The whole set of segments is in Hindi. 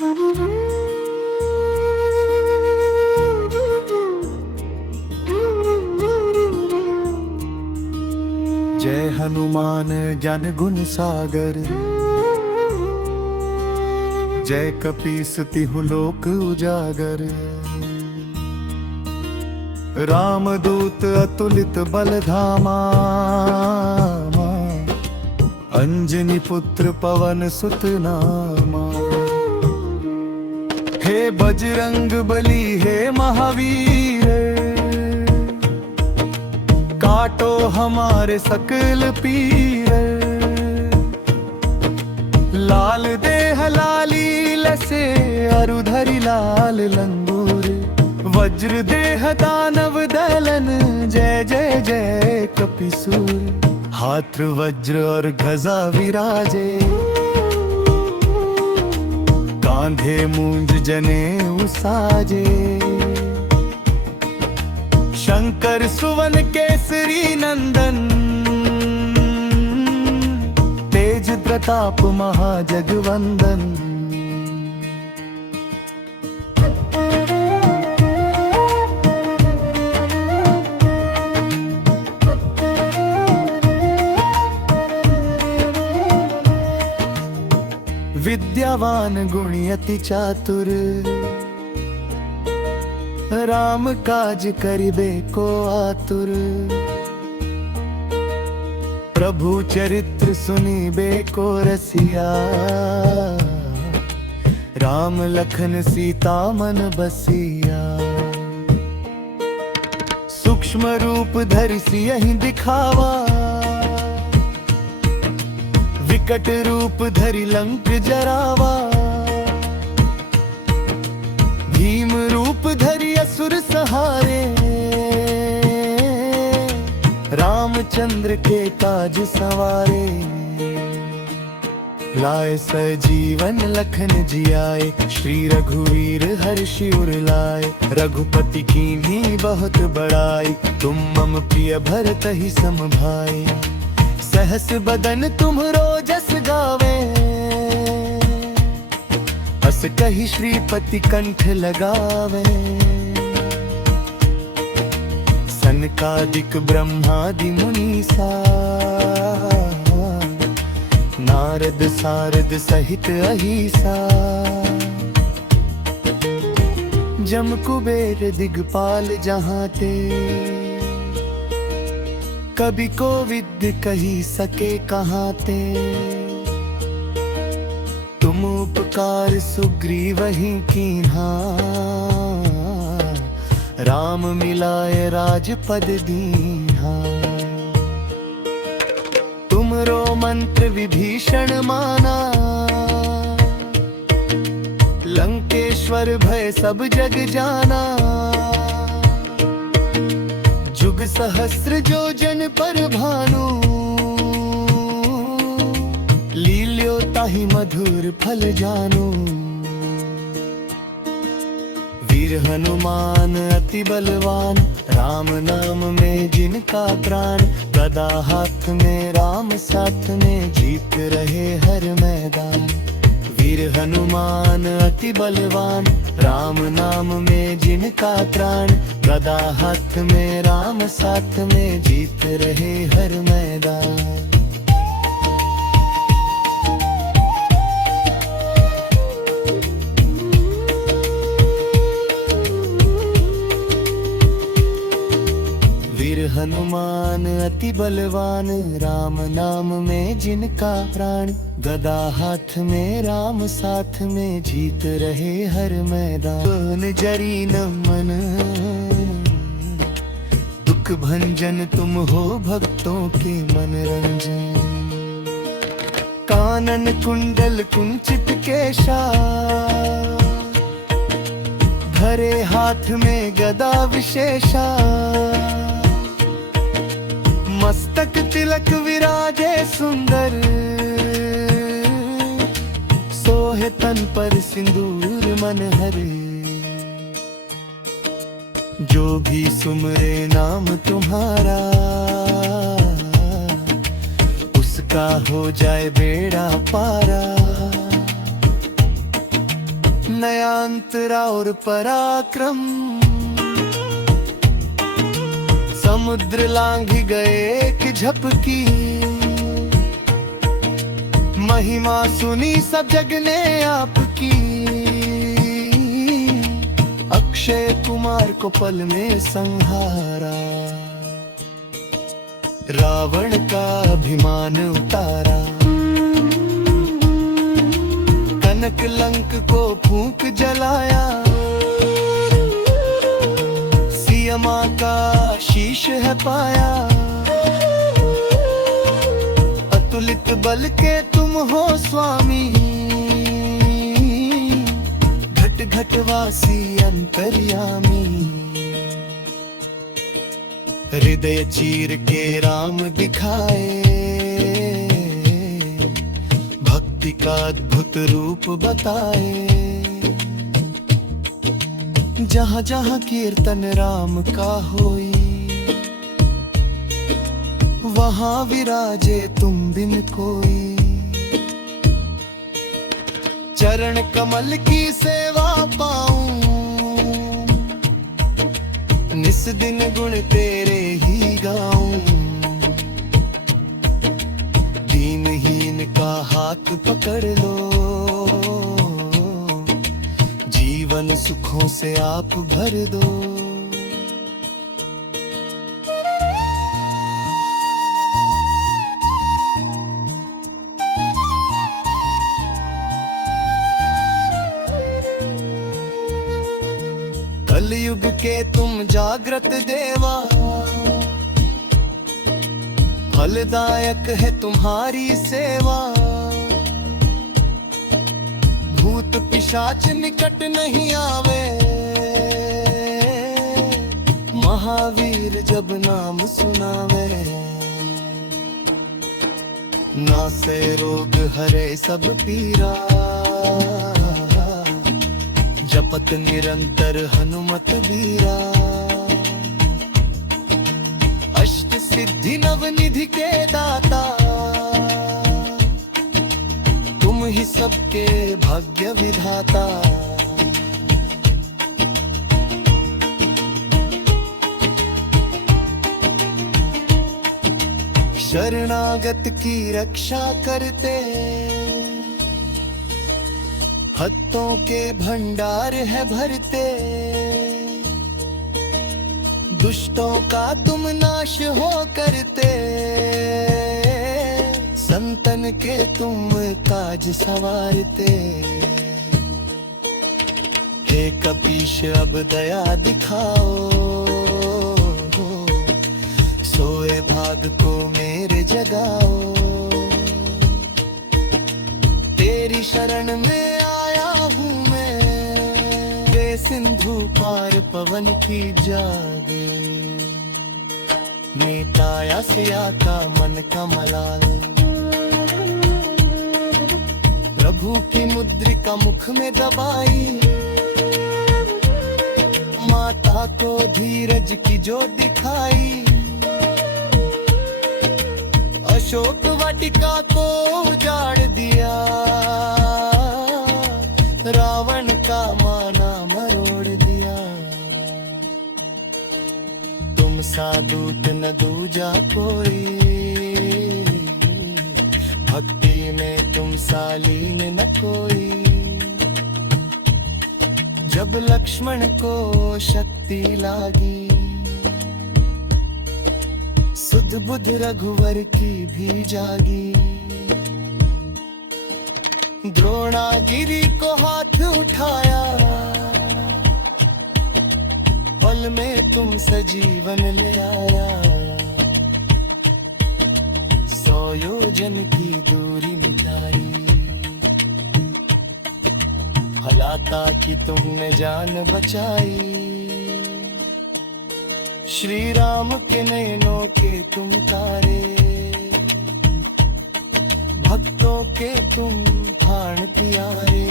जय हनुमान ज्ञान गुण सागर, जय कपीस तिहु लोक उजागर। रामदूत अतुलित बल धामा, अंजनी पुत्र पवन सुत नामा। हे बजरंग बली हे महावीर, काटो हमारे सकल पीर। लाल देह लाली लसे, अरुधरि लाल लंगूर। वज्र देह दानव दलन, जय जय जय कपिसूर। हाथ वज्र और ध्वजा विराजे, कांधे मूंज जनेऊ साजे। शंकर सुवन केसरी नंदन, तेज प्रताप महाजगवंदन। विद्यावान गुणी अति चातुर, राम काज करिबे को आतुर। प्रभु चरित्र सुनिबे को रसिया, राम लखन सीता मन बसिया। सूक्ष्म रूप धरि सियहि दिखावा, विकट रूप धरि लंक जरावा। भीम रूप धरि असुर सहारे, रामचंद्र के काज सवारे। लाए सजीवन लखन जियाए, श्री रघुवीर हर्षि उर लाए। रघुपति कीन्ही बहुत बड़ाई, तुम मम प्रिय भरतहि सम भाई। सहस बदन तुम्हरो जस गावे, अस कहि श्रीपति कंठ लगावे। सनकादिक ब्रह्मादि मुनीसा, नारद सारद सहित अहिसा। जम कुबेर दिगपाल जहाँ ते, कभी कोविद कही सके कहाँ ते। तुम उपकार सुग्रीवहि कीन्हा, राम मिलाए राजपद दीन्हा। तुमरो मंत्र विभीषण माना, लंकेश्वर भय सब जग जाना। जुग सहस्र जो जन पर भानु, लील्यो ताहि मधुर फल जानू। वीर हनुमान अति बलवान, राम नाम में जिनका प्राण। गदा हाथ में राम साथ में, जीत रहे हर मैदान। वीर हनुमान अति बलवान, राम नाम में जिनका प्राण। गदा हाथ में राम साथ में, जीत रहे हर मैदान। वीर हनुमान अति बलवान, राम नाम में जिनका प्राण। गदा हाथ में राम साथ में, जीत रहे हर मैदान। जरी न मन दुख भंजन, तुम हो भक्तों के मनरंजन। कानन कुंडल कुंचित केशा, धरे हाथ में गदा विशेषा। मस्तक तिलक विराजे सुंदर, सोहे तन पर सिंदूर मन हरे। जो भी सुमरे नाम तुम्हारा, उसका हो जाए बेड़ा पारा। नया अंतरा और पराक्रम, समुद्र लांघ गए एक झपकी, महिमा सुनी सब जग ने आपकी। अक्षय कुमार को पल में संहारा, रावण का अभिमान उतारा, कनक लंक को फूंक जलाया, सियमा का शीश है पाया। अतुलित बल के तुम हो स्वामी, घट घट वासी अंतर्यामी। हृदय चीर के राम दिखाए, भक्ति का अद्भुत रूप बताए। जहाँ जहाँ कीर्तन राम का होई, वहाँ विराजे तुम बिन कोई। चरण कमल की सेवा पाऊं, निस दिन गुण तेरे ही गाऊं। दीनहीन का हाथ पकड़ लो, जीवन सुखों से आप भर दो। कलयुग के तुम जागृत देवा, फलदायक है तुम्हारी सेवा। भूत पिशाच निकट नहीं आवे, महावीर जब नाम सुनावे। नासे रोग हरे सब पीरा, जपत निरंतर हनुमत वीरा। अष्ट सिद्धि नव निधि के दाता, तुम ही सबके भाग्य विधाता। शरणागत की रक्षा करते, भक्तों के भंडार है भरते। दुष्टों का तुम नाश हो करते, संतन के तुम काज सवारते। हे कपीश अब दया दिखाओ, सोए भाग को मेरे जगाओ। तेरी शरण में सिंधु पार पवन की जागे। मिटाया सिया का मन का मलाल, प्रभु की मुद्रिका मुख में दबाई। माता को धीरज की जो दिखाई, अशोक वाटिका को उजाड़ दिया। रावण का माना मरोड़ दिया। तुम साधुत न दूजा कोई, भक्ति में तुम सालीन न कोई। जब लक्ष्मण को शक्ति लागी, सुध बुध रघुवर की भी जागी। द्रोणागिरी को हाथ उठाया, पल में तुम सजीवन ले आया। 100 योजन की दूरी मिटाई, भलाता की तुमने जान बचाई। श्री राम के नयनों के तुम तारे, भक्तों के तुम प्राण प्यारे।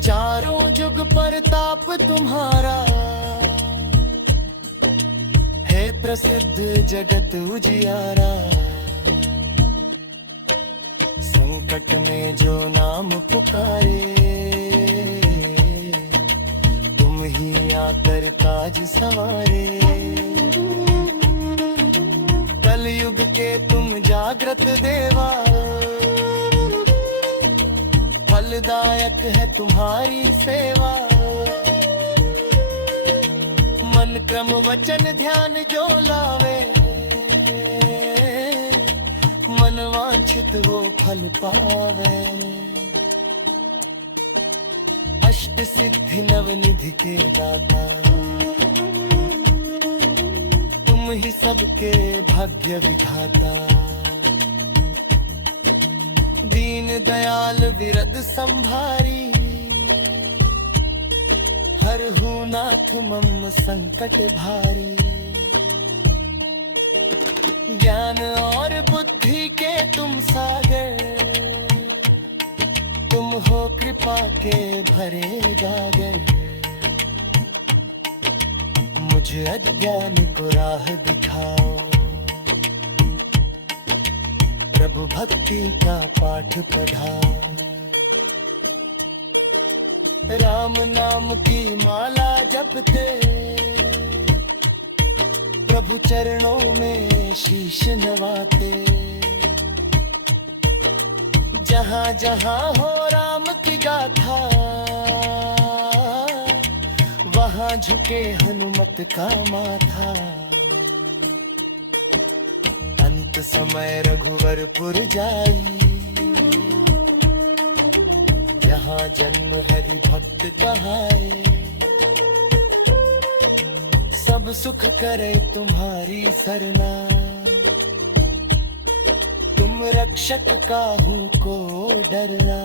चारों जुग परताप तुम्हारा, है प्रसिद्ध जगत उजियारा। संकट में जो नाम पुकारे, आज संवारे। कलयुग के तुम जागृत देवा, फलदायक है तुम्हारी सेवा। मन क्रम वचन ध्यान जो लावे, मन वांछित हो फल पावे। अष्ट सिद्धि नवनिधि के दाता, तुम ही सबके भाग्य विधाता। दीन दयाल विरद संभारी, हरहु नाथ मम संकट भारी। ज्ञान और बुद्धि के तुम सागर, तुम हो कृपा के भरे गागर। मुझे अज्ञान को राह दिखाओ, प्रभु भक्ति का पाठ पढ़ाओ। राम नाम की माला जपते, प्रभु चरणों में शीश नवाते। जहाँ जहाँ हो राम की गाथा, वहाँ झुके हनुमत का माथा। अंत समय रघुवरपुर जाई, जहाँ जन्म हरि भक्त कहाए। सब सुख करे तुम्हारी सरना, तुम रक्षक काहू को डरना।